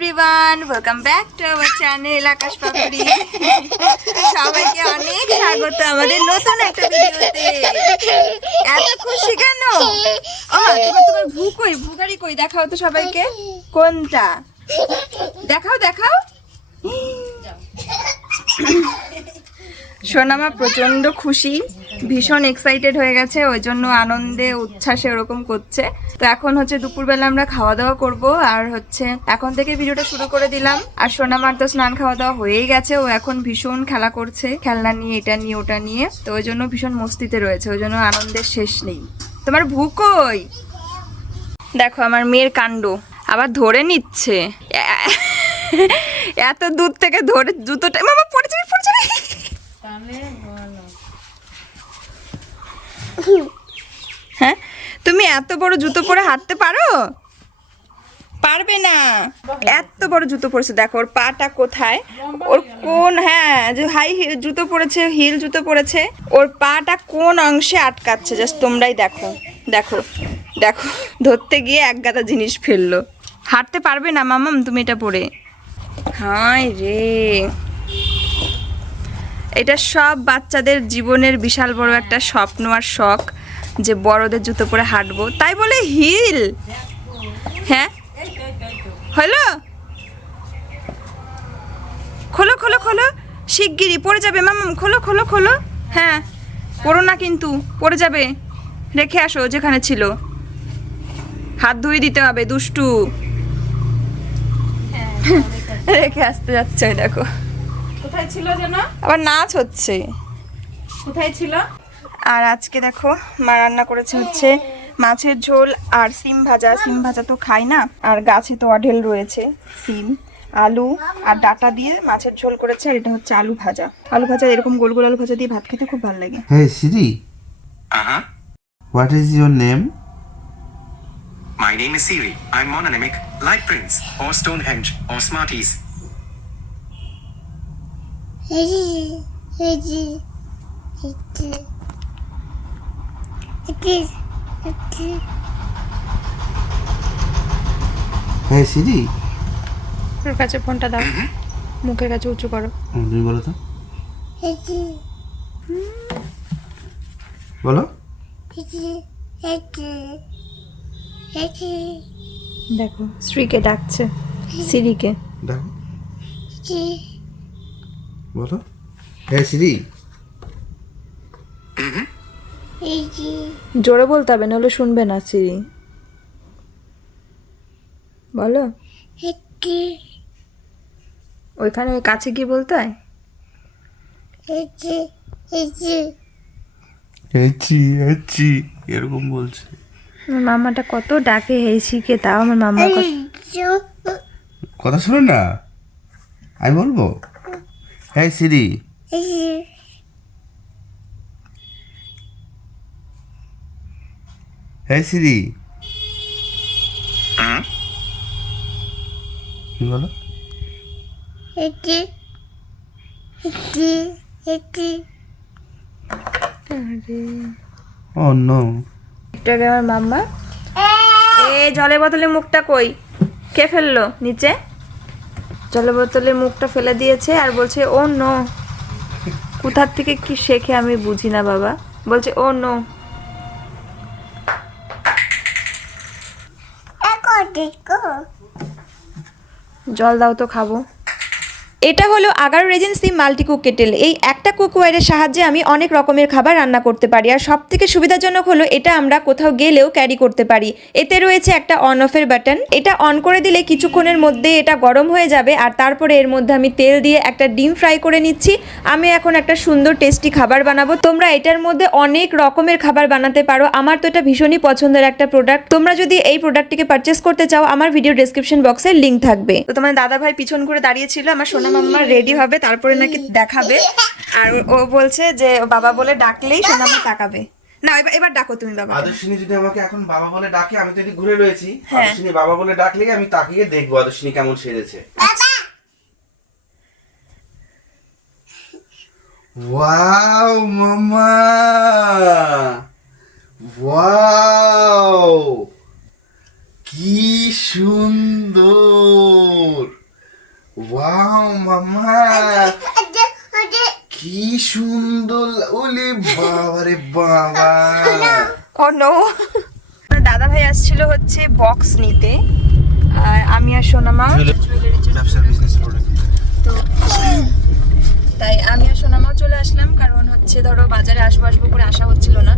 Everyone, welcome back to our channel Akash Papri. সবাইকে অনেক স্বাগত আমাদের নতুন একটা ভিডিওতে। এত খুশি কেন? ও তোমার ভু কই, ভুগারি কই? দেখাও তো সবাইকে। কোনটা? দেখাও দেখাও। সোনামা প্রচন্ড খুশি, ভীষণ এক্সাইটেড হয়ে গেছে, ওই জন্য আনন্দে উচ্ছ্বাসে ওরকম করছে। তো এখন হচ্ছে দুপুরবেলা আমরা খাওয়া দাওয়া করব, আর হচ্ছে এখন থেকে ভিডিওটা শুরু করে দিলাম। আর সোনামার তো স্নান খাওয়া দাওয়া হয়েই গেছে, ও এখন ভীষণ খেলা করছে, খেলনা নিয়ে এটা নিয়ে ওটা নিয়ে। তো ওই জন্য ভীষণ মস্তিতে রয়েছে, ওই জন্য আনন্দের শেষ নেই। তোমার ভু কই? দেখো আমার মেয়ের কাণ্ড, আবার ধরে নিচ্ছে। এত দূর থেকে ধরে জুতোটা মামা পড়ে যাবে, পড়ে যাবে। হ্যাঁ, তুমি এত বড় জুতো পরে হাঁটতে পারো? পারবে না, এত বড় জুতো পরেছে। দেখো ওর পাটা কোথায়, ওর কোন, হ্যাঁ যে হাই হিল জুতো পরেছে, হিল জুতো পরেছে, ওর পাটা কোন অংশে আটকাচ্ছে জাস্ট তোমরাই দেখো। দেখো দেখো, ধরতে গিয়ে এক গাদা জিনিস ফেললো। হাঁটতে পারবে না মামাম তুমি এটা পরে। হায় রে, এটা সব বাচ্চাদের জীবনের বিশাল বড় একটা স্বপ্ন আর শখ, যে বড়দের জুতো পরে হাঁটবো, তাই বলে হিল। হ্যাঁ হলো, খোলো খোলো খোলো, শিগগিরই পড়ে যাবে মামাম, খোলো খোলো খোলো। হ্যাঁ পড়ো না কিন্তু, পড়ে যাবে, রেখে আসো যেখানে ছিল। হাত ধুয়ে দিতে হবে, দুষ্টু। রেখে আসতে যাচ্ছে, দেখো কোথায় ছিল যেন, আবার নাচ হচ্ছে। কোথায় ছিল? আর আজকে দেখো মা রান্না করেছে হচ্ছে মাছের ঝোল আর সিম ভাজা। সিম ভাজা তো খাই না, আর গাছে তো অঢেল রয়েছে সিম, আলু আর ডাটা দিয়ে মাছের ঝোল করেছে। আর এটা হচ্ছে আলু ভাজা। আলু ভাজা এরকম গোল গোল আলু ভাজা দিয়ে ভাত খেতে খুব ভালো লাগে। Hey Siri, what is your name? My name is Siri. I'm mononymic, like Prince, or Stonehenge, or Smarties. Hey Siri, তোর কাছে ফোনটা দাও, মুখের কাছে উঁচু করো। তুমি বলো তো, বলো। দেখো শ্রীকে ডাকছে, সিরিকে। দেখো, বলো। Hey Siri, জোরে বলতে হবে, নাহলে শুনবে না সিরি। বলো, ওইখানে ওই কাছে গিয়ে বলতে হয়। হেচি এরকম বলছে। আমার মামাটা কত ডাকে হেসিকে, তাও আমার মামার কথা শোনো না, আমি বলবো। Hey Siri, Hey Siri, কি বলো? Oh no, একটু আগে আমার মাম্মা জলের বোতলে মুখটা কই কে ফেললো নিচে, জলের বোতলে মুখটা ফেলে দিয়েছে আর বলছে ও নো। কোথার থেকে কি শেখে আমি বুঝি না বাবা, বলছে ও নো। জল দাও তো খাবো। এটা হলো Agaro Regency multi cook kettle. এই একটা কুকওয়্যারের সাহায্যে আমি অনেক রকমের খাবার রান্না করতে পারি, আর সব থেকে সুবিধাজনক হলো এটা আমরা কোথাও গেলেও ক্যারি করতে পারি। এতে রয়েছে একটা অন অফের বাটন, এটা অন করে দিলে কিছুক্ষণের মধ্যে এটা গরম হয়ে যাবে, আর তারপরে এর মধ্যে আমি তেল দিয়ে একটা ডিম ফ্রাই করে নিচ্ছি। আমি এখন একটা সুন্দর টেস্টি খাবার বানাবো। তোমরা এটার মধ্যে অনেক রকমের খাবার বানাতে পারো। আমার তো এটা ভীষণই পছন্দের একটা প্রোডাক্ট। তোমরা যদি এই প্রোডাক্টটিকে পারচেস করতে চাও, আমার ভিডিও ডেসক্রিপশন বক্সে লিঙ্ক থাকবে। তো তোমার দাদা ভাই পিছন করে দাঁড়িয়েছিল, আমার সোনা মাম্মা রেডি হবে, তারপরে নাকি দেখাবে। আর ও বলছে যে বাবা বলে ডাকলেই সোনা মাম্মা তাকাবে না। এবার ডাকো তুমি বাবা। আদর্শিনী যদি আমাকে এখন বাবা বলে ডাকে, আমি তো এটি ঘুরে রয়েছি, হ্যাঁ। আদর্শিনী বাবা বলে ডাকলেই আমি তাকিয়ে দেখবো আদর্শিনী কেমন সেজেছে। ওয়াও মামা, ওয়াও কি সুন্দর। ওয়াও মামা, কি সুন্দর! ওলে বাবা রে বাবা! ও নো, দাদা ভাই আসছিল হচ্ছে বক্স নিতে, আর আমি আর সোনামা ব্যবসার বিজনেস তো তাই আমি আর সোনামাও চলে আসলাম। কারণ হচ্ছে ধরো বাজারে আসবো করে আসা হচ্ছিল না,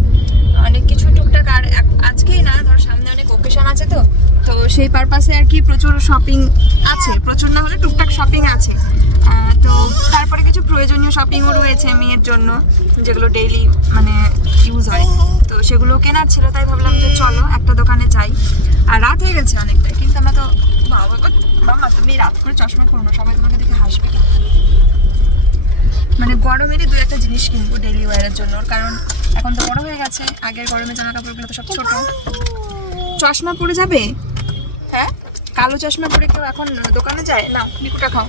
অনেক কিছু টুকটাক, আর আজকেই না ধরো সামনে অনেক ওকেশন আছে, তো তো সেই পারপাসে আর কি প্রচুর শপিং আছে, প্রচুর না হলে টুকটাক শপিং আছে। তো তারপরে কিছু প্রয়োজনীয় শপিংও রয়েছে মেয়ের জন্য, যেগুলো ডেইলি মানে ইউজ হয়, তো সেগুলো কেনার ছিল। তাই ভাবলাম যে চলো একটা দোকানে যাই। আর রাত হয়ে গেছে অনেকটাই, কিন্তু আমরা তো বাবা তুমি রাত করে চশমা করো না, সবাই তোমাকে দেখে হাসবে। মানে গরমেরই দু একটা জিনিস কিনবো ডেইলি ওয়্যারের জন্য, কারণ এখন তো বড় হয়ে গেছে, আগের গরমে জামা কাপড়গুলো তো সব ছোট। চশমা পরে যাবে? হ্যাঁ, কালো চশমা পরে কেউ এখন দোকানে যায় না? নিকুটা খাও।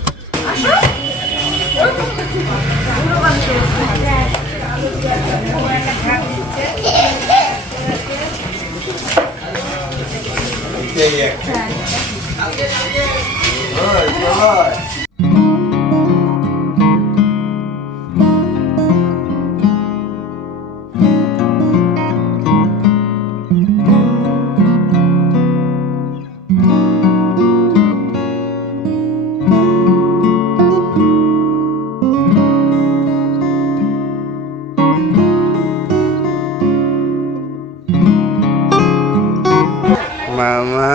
মামা,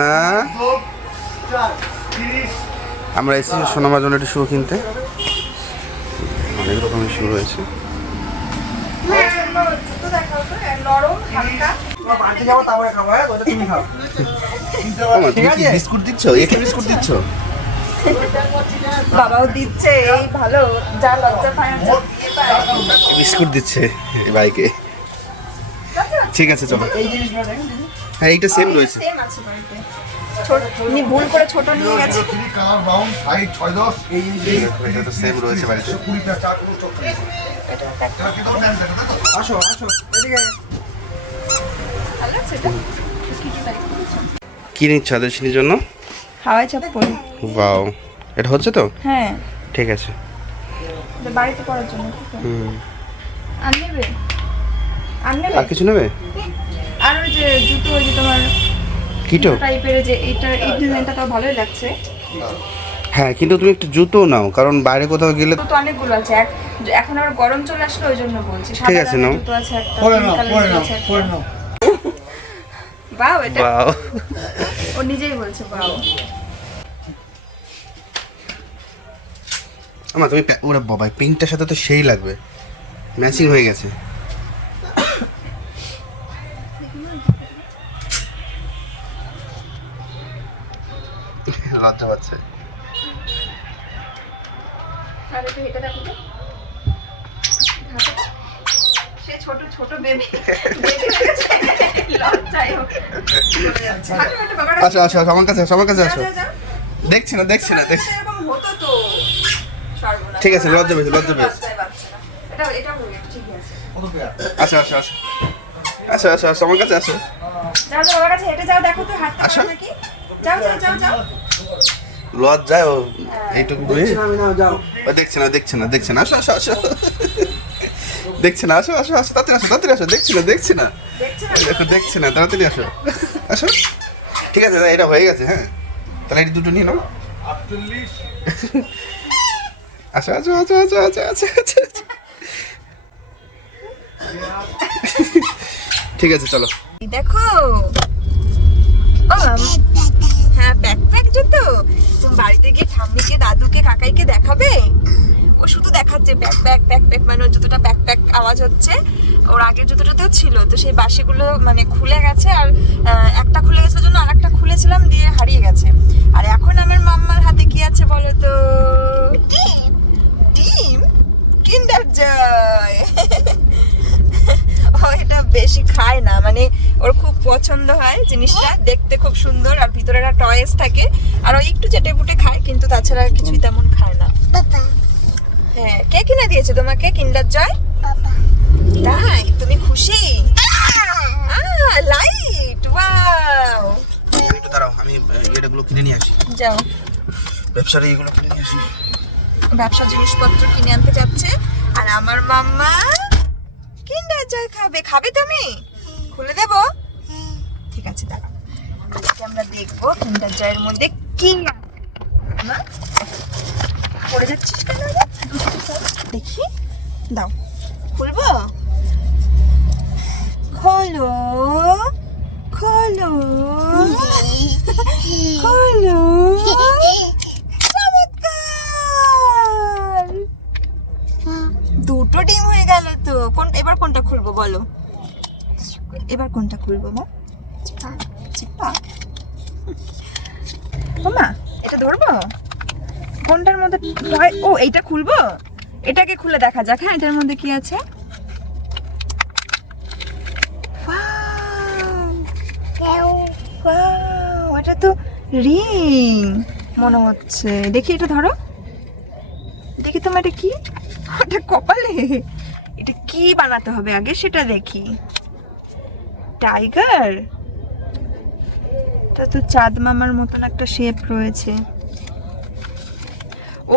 আমরা এসেছি সোনামার জন্য একটা শু কিনতে। অনেক রকমের শু রয়েছে। বিস্কুট দিচ্ছ? একটা বিস্কুট দিচ্ছ? বাবাও দিচ্ছে, এই ভালো, যা লজ্জা পায় না বিস্কুট দিচ্ছে ভাইকে। ঠিক আছে চলো। হ্যাঁ, এইটা সেম রয়েছে। সেম আছে বাড়িতে, ছোট উনি ভুল করে ছোট নিয়ে গেছে। এটা তো সেম রয়েছে বাড়িতে। ভালো আছে এটা? কি নিচ্ছ আদর্শিনীর জন্য? হাওয়াই চপ্পল। বাও, এটা হচ্ছে তো? হ্যাঁ, ঠিক আছে। এটা বাড়িতে পড়ার জন্য। আর নেবে? আর কিছু নেবে? আর ওই যে জুতো, ওই যে তোমার কিটো টাইপের, যে এইটা এই ডিজাইনটা তো ভালোই লাগছে। হ্যাঁ, কিন্তু তুমি একটু জুতো নাও, কারণ বাইরে কোথাও গেলে। তো অনেকগুলো আছে, এখন আবার গরম চলে আসলো ওই জন্য বলছি। ঠিক আছে, নাও। জুতো আছে একটা, পরে নাও। বাও, এটা বাও, ও নিজেই বলছে বাও। আমা তুমি ওরে বাবা, পিঙ্কটার সাথে তো সেই লাগবে, ম্যাচিং হয়ে গেছে। লজ্জা পাচ্ছে। আর একটু এটা দেখো তো, সে ছোট ছোট বেবি লজ্জায় আসো আসো আসো, আমার কাছে আসো, আমার কাছে আসো। দেখছি না দেখছি না দেখছি। এরকম হতো তো, সর্বনাশ। ঠিক আছে, লজ্জা পেয়েছে লজ্জা পেয়েছে। লজ্জায় পাচ্ছে না। এটা হয়ে গেছে, ঠিক আছে। আসো আসো আসো আসো আসো আসো, আমার কাছে আসো। যাও যাও, বাবার কাছে হেঁটে যাও, দেখো তো হাঁটতে আসো। পারো নাকি। যাও যাও যাও যাও। লজ্জায় ও এইটুকু ও দেখছে না দেখছে না দেখছে না। আসো আসো আসো, দেখছে না। আসো আসো আসো, তাড়াতাড়ি আসো তাড়াতাড়ি আসো। দেখছি না দেখছি না, দেখছো না? দেখো দেখছে না, তাড়াতাড়ি আসো আসো। ঠিক আছে, এটা হয়ে গেছে। হ্যাঁ, তাহলে এই দুটো নিয়ে নাও। আসো আসো আসো আসো আসো আসো আসো। ঠিক আছে চলো। দেখো, ও হ্যাঁ, ব্যাকপ্যাক জুতো। তুমি বাড়িতে গিয়ে ঠাম্মিকে, দাদুকে, কাকাইকে দেখাবে। ও শুধু দেখাচ্ছে ব্যাকপ্যাক ব্যাকপ্যাক, মানে ওর জুতোটা ব্যাকপ্যাক আওয়াজ হচ্ছে। ওর আগের জুতোটাতেও ছিল, তো সেই বাসিগুলো মানে খুলে গেছে, আর একটা খুলে গেছে জন্য আর একটা খুলেছিলাম, দিয়ে হারিয়ে গেছে। আর এখন আমার মাম্মার হাতে কি আছে বলো তো? ডিম, কিন্ডার জয়। ও এটা বেশি খায় না, মানে ওর খুব পছন্দ হয় জিনিসটা, দেখতে খুব সুন্দর, আর ভিতরে একটা টয়েস থাকে, আর ও একটু চেটে পুটে খায়, কিন্তু তাছাড়া কিছুই তেমন খায় না। হ্যাঁ, কে কিনে দিয়েছে তোমাকে কিন্ডার জয়? তাই তুমি খুশি? Light, wow. একটু দাঁড়াও, আমি এটাগুলো কিনে নিয়ে আসি। যাও। ব্যবসার এইগুলো কিনে নিয়ে আসি। ব্যবসার জিনিসপত্র কিনে আনতে যাচ্ছে। আর আমার মাম্মা কিন্ডার জয় খাবে। খাবে তুমি? খুলে দেবো? ঠিক আছে, দাঁড়াও। আজকে আমরা দেখবো কিন্ডার জয়ের মধ্যে কি আছে। মা, পড়ে যাচ্ছিস কেন রে? দেখি, দাও, খুলবো? খোলো, খোলো, খোলো। চমৎকার! দুটো ডিম হয়ে গেল তো। এবার কোনটা খুলবো বলো? এবার কোনটা খুলবো মা? চিপা। মা, এটা ধরবো? কোনটার মধ্যে হয়? ও, এইটা খুলবো? এটাকে খুলে দেখা যাক। হ্যাঁ, এটার মধ্যে কি আছে? এটা তো রিং মনে হচ্ছে। দেখি, এটা ধরো, দেখি তোমার এটা কি। ওটা কপালে। এটা কি বানাতে হবে আগে সেটা দেখি। টাইগার, তা তো চাঁদ মামার মতন একটা শেপ রয়েছে।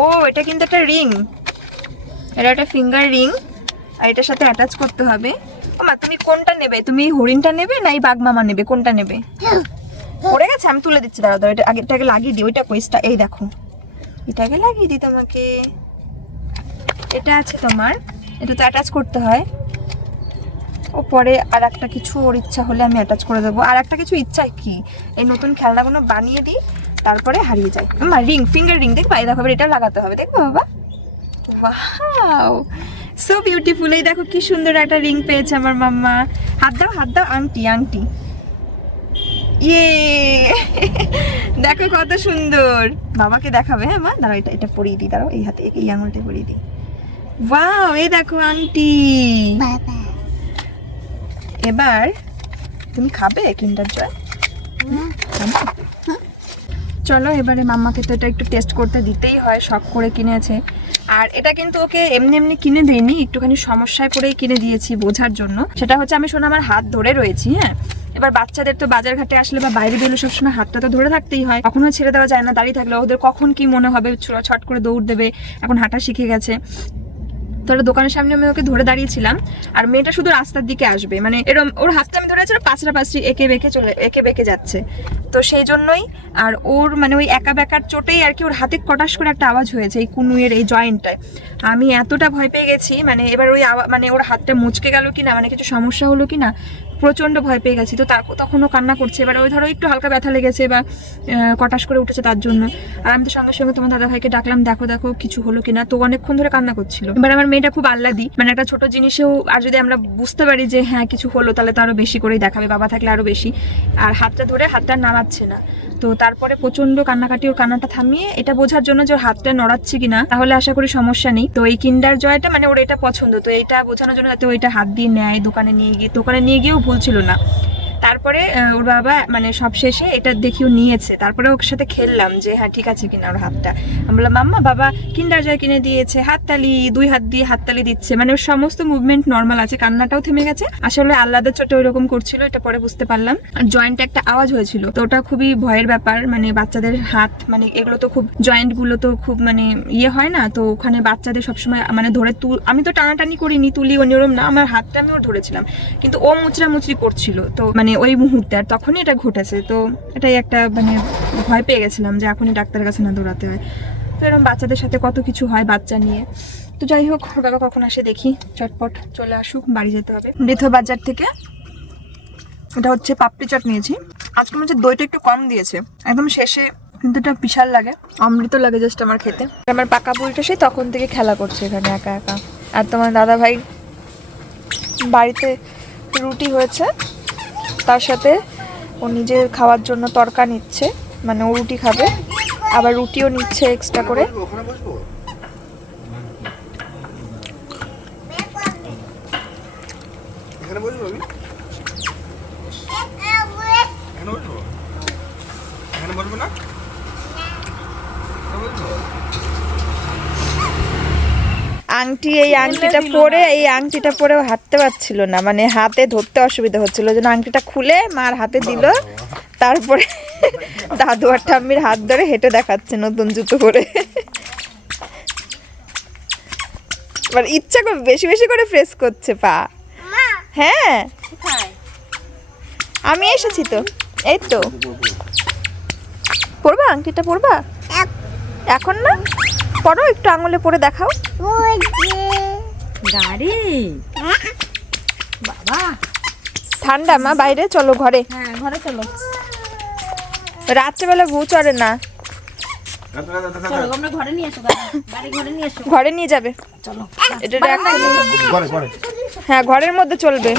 ও, এটা কিন্তু একটা রিং। এটা একটা ফিঙ্গার রিং, আর এটার সাথে অ্যাটাচ করতে হবে। ও মা, তুমি কোনটা নেবে? তুমি হরিণটা নেবে না এই বাঘ মামা নেবে? কোনটা নেবে? পড়ে গেছে, আমি তুলে দিচ্ছি, দাঁড়াও। এটা আগেটাকে লাগিয়ে দিই। ওইটা কোয়েসটা, এই দেখো, এটাকে লাগিয়ে দিই তোমাকে। এটা আছে তোমার, এটা তো অ্যাটাচ করতে হয়। ও পরে আর একটা কিছু ওর ইচ্ছা হলে আমি অ্যাটাচ করে দেবো। আর একটা কিছু ইচ্ছা কি, এই নতুন খেলনাগুলো বানিয়ে দিই, তারপরে হারিয়ে যায়। মা, রিং, ফিঙ্গার রিং দেখবা? এই দেখো, এটাও লাগাতে হবে, দেখবো বাবা? Wow, so beautiful. এই দেখো কি সুন্দর একটা রিং পেয়েছে আমার মাম্মা। হাত দাও, হাত দাও। আংটি, আংটি। ইয়ে, দেখো কত সুন্দর। বাবাকে দেখাবে? হ্যাঁ মা, দাঁড়াও, এটা এটা পরিয়ে দিই, দাঁড়াও, এই হাতে এই আঙুলটা পরিয়ে দিই। ওয়াও, এই দেখো আংটি। এবার তুমি খাবে কিন্ডার জয়? চলো এবারে মাম্মাকে তো এটা একটু টেস্ট করতে দিতেই হয়, শখ করে কিনেছে। আর এটা কিন্তু ওকে এমনি এমনি কিনে দিইনি, একটুখানি সমস্যায় পড়েই কিনে দিয়েছি বোঝার জন্য। সেটা হচ্ছে আমি শোনো আমার হাত ধরে রয়েছি, হ্যাঁ। এবার বাচ্চাদের তো বাজার ঘাটে আসলে বা বাইরে বেরোলে সবসময় হাতটা তো ধরে থাকতেই হয়, কখনো ছেড়ে দেওয়া যায় না। দাঁড়িয়ে থাকলে ওদের কখন কি মনে হবে, ছট করে দৌড় দেবে। এখন হাঁটা শিখে গেছে। তো দোকানের সামনে আমি ওকে ধরে দাঁড়িয়েছিলাম, আর মেয়েটা শুধু রাস্তার দিকে আসবে, মানে এরকম ওর হাতটা আমি ধরেছি, পাঁচটা পাঁচটি এঁকে বেঁকে যাচ্ছে। তো সেই জন্যই, আর ওর মানে ওই একা বেকার চোটেই আর কি ওর হাতে কটাস করে একটা আওয়াজ হয়েছে এই কুনুয়ের এই জয়েন্টটায়। আমি এতটা ভয় পেয়ে গেছি, মানে এবার ওই মানে ওর হাতটা মুচকে গেল কি না, মানে কিছু সমস্যা হলো কি না, প্রচণ্ড ভয় পেয়ে গেছি। তো তখনও কান্না করছে। এবার ওই ধরো একটু হালকা ব্যথা লেগেছে বা কটাস করে উঠেছে তার জন্য। আর আমি তো সঙ্গে সঙ্গে তোমার দাদা ভাইকে ডাকলাম, দেখো দেখো কিছু হলো কিনা। তো অনেকক্ষণ ধরে কান্না করছিল। এবার আমার মেয়েটা খুব আহ্লাদি, মানে একটা ছোট জিনিসেও আর যদি আমরা বুঝতে পারি যে হ্যাঁ কিছু হলো, তাহলে তো আরো বেশি করেই দেখাবে, বাবা থাকলে আরো বেশি। আর হাতটা ধরে হাতটা নাড়াচ্ছে না। তো তারপরে প্রচন্ড কান্নাকাটি, ওর কান্নাটা থামিয়ে এটা বোঝার জন্য যে ওর হাতটা নড়াচ্ছে কিনা, তাহলে আশা করি সমস্যা নেই। তো এই কিন্ডার জয়টা মানে ওর এটা পছন্দ, তো এইটা বোঝানোর জন্য যাতে ওইটা হাত দিয়ে নেয়। দোকানে নিয়ে গিয়েও ভুল ছিল না। তারপরে ওর বাবা মানে সব শেষে এটা দেখিও নিয়েছে। তারপরে ওর সাথে খেললাম যে হ্যাঁ ঠিক আছে কিনা ওর হাতটা। আমি বললাম মাম্মা বাবা কিন্ডার জয় কিনে দিয়েছে, হাততালি, 2 হাত দিয়ে হাততালি দিচ্ছে, মানে ওর সমস্ত মুভমেন্ট নর্মাল আছে, কান্নাটাও থেমে গেছে। আসলে আল্লাদের চোটে ওইরকম করছিল, এটা পরে বুঝতে পারলাম। আর জয়েন্টে একটা আওয়াজ হয়েছিল, তো ওটা খুবই ভয়ের ব্যাপার, মানে বাচ্চাদের হাত মানে এগুলো তো খুব জয়েন্ট গুলো তো খুব মানে ইয়ে হয় না, তো ওখানে বাচ্চাদের সবসময় মানে ধরে আমি তো টানাটানি করিনি, তুলি ওরম না, আমার হাতটা আমি ওর ধরেছিলাম, কিন্তু ও মুচড়ামুচড়ি করছিল, তো মানে ওই মুহূর্তে আর তখনই এটা ঘটেছে। তো এটাই একটা মানে ভয় পেয়ে গেছিলাম যে এখনই ডাক্তারের কাছে না দৌড়াতে হয়। তো এরকম বাচ্চাদের সাথে কত কিছু হয় বাচ্চা নিয়ে। তো যাই হোক, ওর বাবা কখন আসে দেখি, চটপট চলে আসুক, বাড়ি যেতে হবে। বৃথ বাজার থেকে এটা হচ্ছে পাপড়ি চাট নিয়েছি। আজকে মনে হচ্ছে দইটা একটু কম দিয়েছে একদম শেষে, কিন্তু এটা বিশাল লাগে, অমৃত লাগে জাস্ট আমার খেতে। আমার পাকা বুড়িটা সেই তখন থেকে খেলা করছে এখানে একা একা। আর তোমার দাদা ভাই বাড়িতে রুটি হয়েছে, তার সাথে ও নিজের খাওয়ার জন্য তরকা নিচ্ছে, মানে ও রুটি খাবে, আবার রুটিও নিচ্ছে এক্সট্রা করে। ওখানে বসবো, এখানে বসবো, আমি এখানে বসবো, এখানে বসবো না, এই আংটিটা পরে হাঁটতে পারছিল না, মানে হাতে ধরতে অসুবিধা হচ্ছিল, যেন আংটিটা খুলে মার হাতে দিল, তারপরে দাদু আর ঠাম্মির হাত ধরে হেঁটে দেখাচ্ছে নতুন জুতো পরে। এবার ইচ্ছা করে বেশি বেশি করে প্রেস করছে পা। হ্যাঁ আমি এসেছি তো, এই তো। পরবা আংটিটা, পরবা এখন না, পরো একটু আঙুলে পরে দেখাও। গাড়ি বাবা, ঠান্ডা মা, বাইরে চলো ঘরে। হ্যাঁ ঘরে চলো, রাত্রেবেলা ঘু চড়ে না। চলো আমরা ঘরে নিয়ে এসো, গাড়ি ঘরে নিয়ে এসো, ঘরে নিয়ে যাবে, চলো। এটা হ্যাঁ ঘরের মধ্যে চলবে।